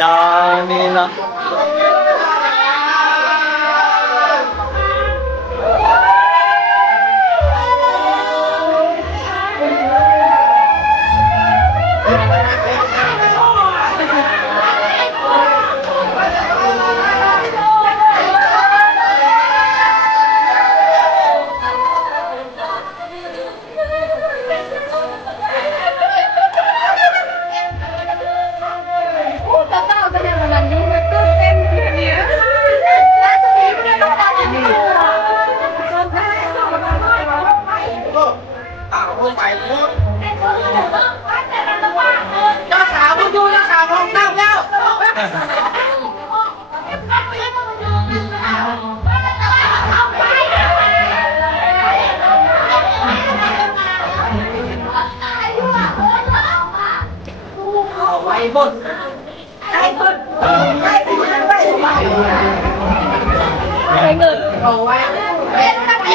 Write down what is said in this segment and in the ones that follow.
Jamila.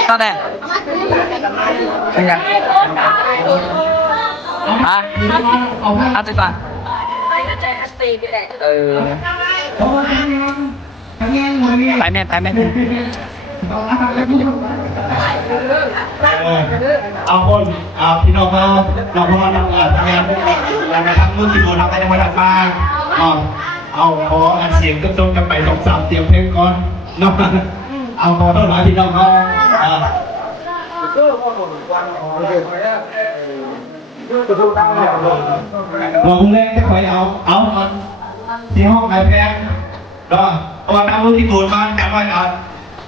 Sao đây? Anh à? Hả? Hát tới toàn. Ừ. Tại mẹ. เอาคนพี่น้องเราเราพอเราทำงานนะครับเมื่อกี้เราไปจังหวัดมาเอาขออัดเสียงต้นๆกันไป2-3เตรียมเพลงก่อนเนาะเอาขอต้อนรับพี่น้องเขามองแรกจะคอยเอาที่ห้องไหนแพงเนาะตอนเอาที่กูมาแต่ว่า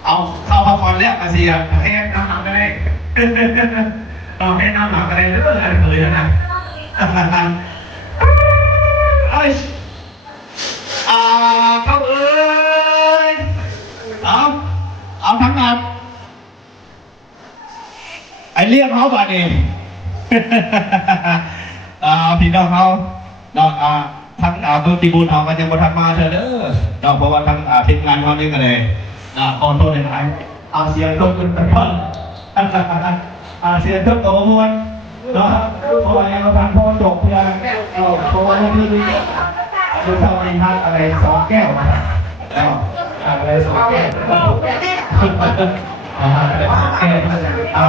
เอาเข้าคอนแล้วอาเซียแค่น้ำหนักได้เราให้น้ำหนักอะไรเรื่องอะไรเลยนะเอ้ยเข้าเอ้ยเอาทั้งหมดไอเรียกเขาก่อนเองพี่น้องเขาน้องทั้งเบอร์ตีบุญเขาก็ยังบทันมาเธอเด้อน้องเพราะว่าทั้งทีมงานเขาเนี่ยกันเลยขอโทษในท้ายเสียงต้นเป็นต้นเสียงต้นโตมวนเนาะเพราะว่าเราทำพอจบเพื่อเพราะว่าที่นี่ดูเท่านี้ทานอะไร2 แก้วอะไร2 แก้วเอา